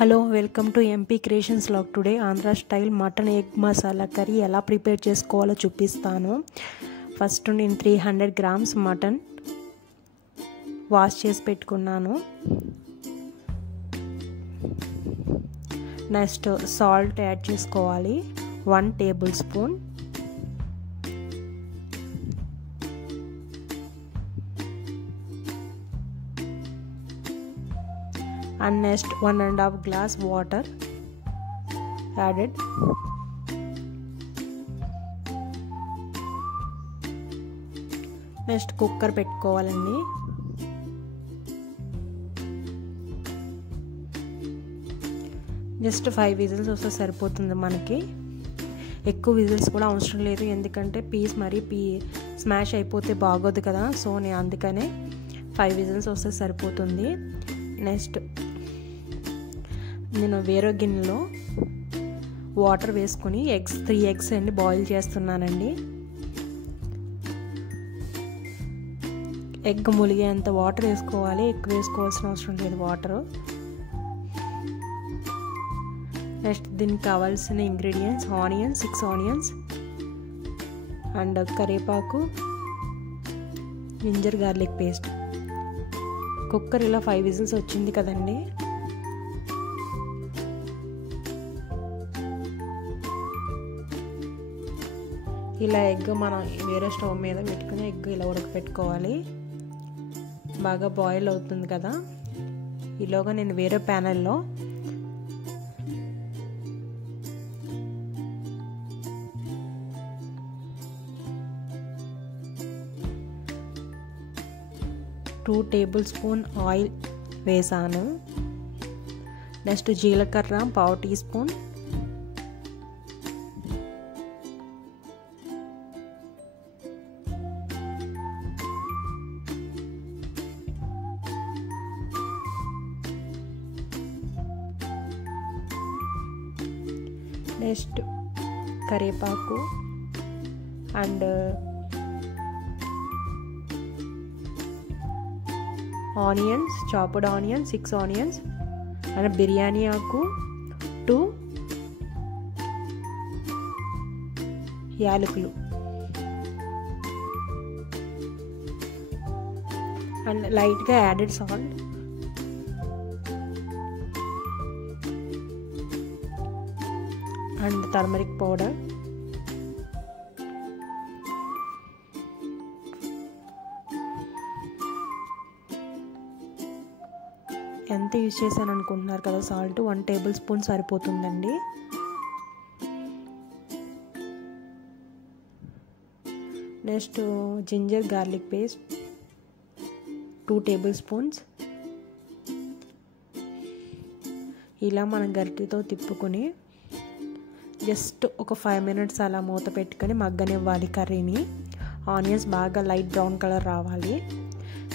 Hello welcome to MP creations vlog. Today Andhra style mutton egg masala curry ఎలా prepare చేసుకోవాలో చూపిస్తాను. First నేను 300 grams mutton wash చేసి పెట్టుకున్నాను. నెక్స్ట్ సాల్ట్ యాడ్ చేసుకోవాలి 1 table spoon. And next 1.5 glass water added. Next cooker పెట్టుకోవాలండి. Just 5 whistles వస్తే సరిపోతుంది మనకి. ఎక్కువ విజిల్స్ కూడా అవసరం లేదు, ఎందుకంటే పీస్ మరీ స్మాష్ అయిపోతే బాగోదు కదా. సో నేను అందుకనే 5 విజిల్స్ వస్తే సరిపోతుంది. నెక్స్ట్ నేను వేరే గిన్నెలో వాటర్ వేసుకొని 3 ఎగ్స్ అండి బాయిల్ చేస్తున్నానండి. ఎగ్ ములిగేంత వాటర్ వేసుకోవాలి, ఎక్కువ వేసుకోవాల్సిన అవసరం లేదు వాటర్. నెక్స్ట్ దీనికి కావాల్సిన ఇంగ్రీడియంట్స్ ఆనియన్స్ 6 ఆనియన్స్ అండ్ కరివేపాకు, జింజర్ గార్లిక్ పేస్ట్. కుక్కర్ ఇలా 5 విజిల్స్ వచ్చింది కదండి. ఇలా ఎగ్ మనం వేరే స్టవ్ మీద పెట్టుకుని ఎగ్ ఇలా ఉడకపెట్టుకోవాలి. బాగా బాయిల్ అవుతుంది కదా. ఈలోగా నేను వేరే ప్యానెల్లో టూ టేబుల్ స్పూన్ ఆయిల్ వేసాను. నెక్స్ట్ జీలకర్ర 1/2 టీ స్పూన్, నెక్స్ట్ కరివేపాకు and onions, chopped onions 6 onions and biryani ఆకు 2 యాలకులు అండ్ లైట్గా added salt and turmeric powder. ఎంత యూజ్ చేశాను అనుకుంటున్నారు కదా, సాల్ట్ 1 టేబుల్ స్పూన్ సరిపోతుందండి. Next ginger garlic paste 2 tablespoons. ఇలా మనం గరిటెతో తిప్పుకొని జస్ట్ ఒక 5 మినిట్స్ అలా మూత పెట్టుకొని మగ్గనివ్వాలి కర్రీని. ఆనియన్స్ బాగా లైట్ బ్రౌన్ కలర్ రావాలి.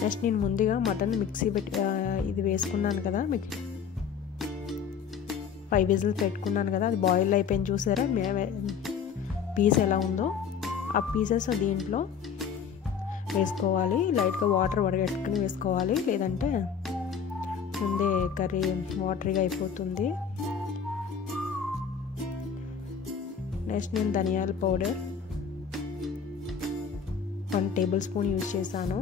నెక్స్ట్ నేను ముందుగా మటన్ మిక్సీ ఇది వేసుకున్నాను కదా, 5 విజిల్స్ పెట్టుకున్నాను కదా, అది బాయిల్ అయిపోయింది చూసారా పీస్ ఎలా ఉందో. ఆ పీసెస్ దీంట్లో వేసుకోవాలి. లైట్గా వాటర్ వడగట్టుకుని వేసుకోవాలి, లేదంటే ముందే కర్రీ వాటరీగా అయిపోతుంది. నెక్స్ట్ నేను ధనియాల పౌడర్ 1 టేబుల్ స్పూన్ యూజ్ చేశాను.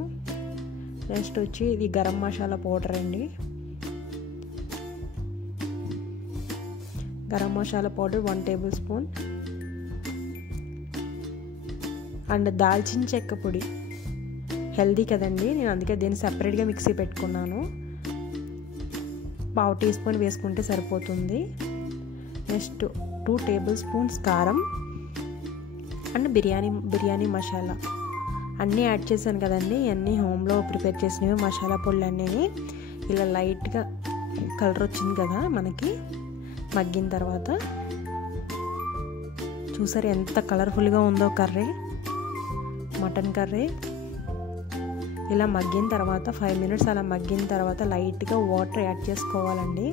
నెక్స్ట్ వచ్చి ఇది గరం మసాలా పౌడర్ అండి. Garam masala powder 1 table spoon and దాల్చిన చెక్క పొడి హెల్దీ కదండి, నేను అందుకే దీన్ని సపరేట్గా మిక్సీ పెట్టుకున్నాను. 1/2 టీ స్పూన్ వేసుకుంటే సరిపోతుంది. నెక్స్ట్ 2 టేబుల్ స్పూన్స్ కారం అండ్ బిర్యానీ మసాలా అన్నీ యాడ్ చేశాను కదండి. అన్నీ హోమ్లో ప్రిపేర్ చేసినవి మసాలా పొడులు అన్నీ. ఇలా లైట్గా కలర్ వచ్చింది కదా మనకి మగ్గిన తర్వాత. చూసారు ఎంత కలర్ఫుల్గా ఉందో కర్రీ, మటన్ కర్రీ. ఇలా మగ్గిన తర్వాత 5 మినిట్స్ అలా మగ్గిన తర్వాత లైట్గా వాటర్ యాడ్ చేసుకోవాలండి.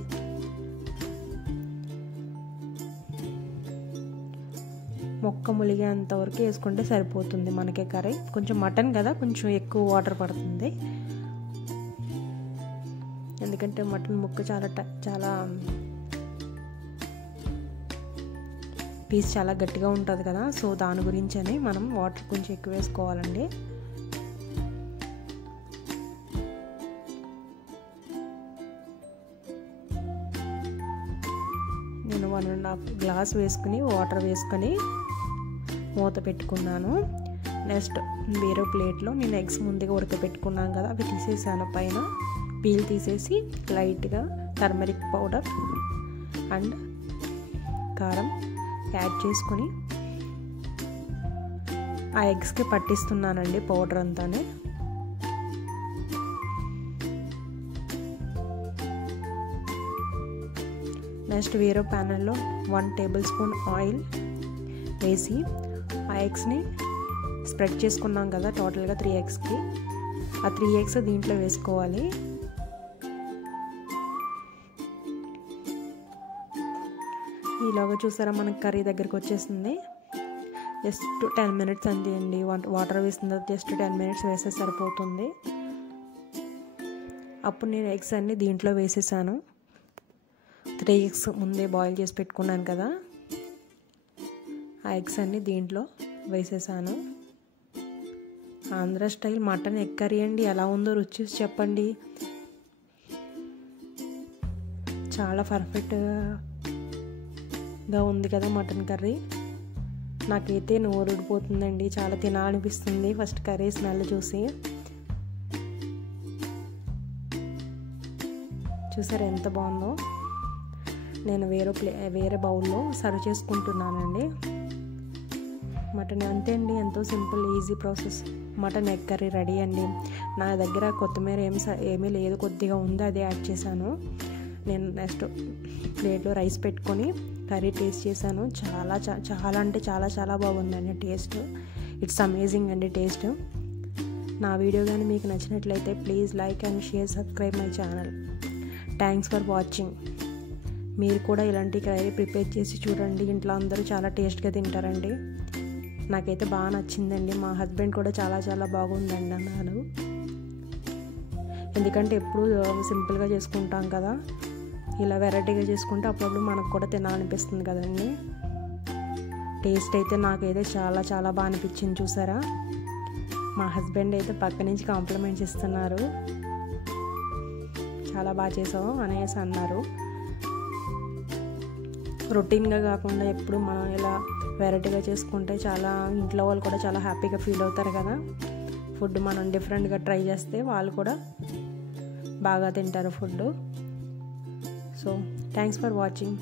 మొక్క ములిగేంత వరకు వేసుకుంటే సరిపోతుంది మనకి కర్రీ. కొంచెం మటన్ కదా, కొంచెం ఎక్కువ వాటర్ పడుతుంది. ఎందుకంటే మటన్ ముక్క చాలా పీస్ చాలా గట్టిగా ఉంటుంది కదా, సో దాని గురించని మనం వాటర్ కొంచెం ఎక్కువ వేసుకోవాలండి. నేను 1.5 గ్లాస్ వేసుకుని వాటర్ వేసుకొని మూత పెట్టుకున్నాను. నెక్స్ట్ వేరే ప్లేట్లో నేను ఎగ్స్ ముందుగా ఉడకబెట్టుకున్నాను కదా, అవి తీసేసాను. పైన పీల్ తీసేసి లైట్గా టర్మరిక్ పౌడర్ అండ్ కారం యాడ్ చేసుకొని ఆ ఎగ్స్కి పట్టిస్తున్నానండి పౌడర్ అంతానే. నెక్స్ట్ వేరే ప్యానల్లో 1 టేబుల్ స్పూన్ ఆయిల్ వేసి ఆ ఎగ్స్ని స్ప్రెడ్ చేసుకున్నాం కదా టోటల్గా 3 ఎగ్స్కి, ఆ 3 ఎగ్స్ దీంట్లో వేసుకోవాలి. ఈలోగా చూసారా మనకి కర్రీ దగ్గరికి వచ్చేసింది. జస్ట్ 10 మినిట్స్ అంతే అండి. వాటర్ వేసిన తర్వాత జస్ట్ 10 మినిట్స్ వేస్తే సరిపోతుంది. అప్పుడు నేను ఎగ్స్ అన్నీ దీంట్లో వేసేసాను. 3 ఎగ్స్ ముందే బాయిల్ చేసి పెట్టుకున్నాను కదా, ఆ ఎగ్స్ అన్నీ దీంట్లో వేసేసాను. Andhra style mutton egg curry అండి. ఎలా ఉందో రుచి చూసి చెప్పండి. చాలా పర్ఫెక్ట్గా ఉంది కదా మటన్ కర్రీ. నాకైతే నోరు ఊడిపోతుందండి, చాలా తినాలనిపిస్తుంది ఫస్ట్ కర్రీ స్మెల్ చూసి. చూసారు ఎంత బాగుందో. నేను వేరే బౌల్లో సర్వ్ చేసుకుంటున్నానండి. మటన్ అంతే అండి, ఎంతో simple easy process. Mutton egg curry ready అండి. నా దగ్గర కొత్తిమీర ఏమీ లేదు, కొద్దిగా ఉంది, అదే యాడ్ చేశాను. నేను నెక్స్ట్ ప్లేట్లో రైస్ పెట్టుకొని కర్రీ టేస్ట్ చేశాను. చాలా అంటే చాలా బాగుందండి టేస్ట్. ఇట్స్ అమేజింగ్ అండి టేస్ట్. నా వీడియో కానీ మీకు నచ్చినట్లయితే please like and share, subscribe my channel. Thanks for watching. మీరు కూడా ఇలాంటి కర్రీ ప్రిపేర్ చేసి చూడండి. ఇంట్లో అందరూ చాలా టేస్ట్గా తింటారండి. నాకైతే బాగా నచ్చిందండి. మా హస్బెండ్ కూడా చాలా బాగుందండి అన్నారు. ఎందుకంటే ఎప్పుడు సింపుల్గా చేసుకుంటాం కదా, ఇలా వెరైటీగా చేసుకుంటే అప్పుడప్పుడు మనకు కూడా తినాలనిపిస్తుంది కదండి. టేస్ట్ అయితే నాకైతే చాలా బాగా అనిపించింది. చూసారా, మా హస్బెండ్ అయితే పక్క నుంచి కాంప్లిమెంట్స్ ఇస్తున్నారు. చాలా బాగా చేసావు అనేసి అన్నారు. రొటీన్గా కాకుండా ఎప్పుడు మనం ఇలా వెరైటీగా చేసుకుంటే చాలా ఇంట్లో వాళ్ళు కూడా చాలా హ్యాపీగా ఫీల్ అవుతారు కదా. ఫుడ్ మనం డిఫరెంట్గా ట్రై చేస్తే వాళ్ళు కూడా బాగా తింటారు food. So thanks for watching.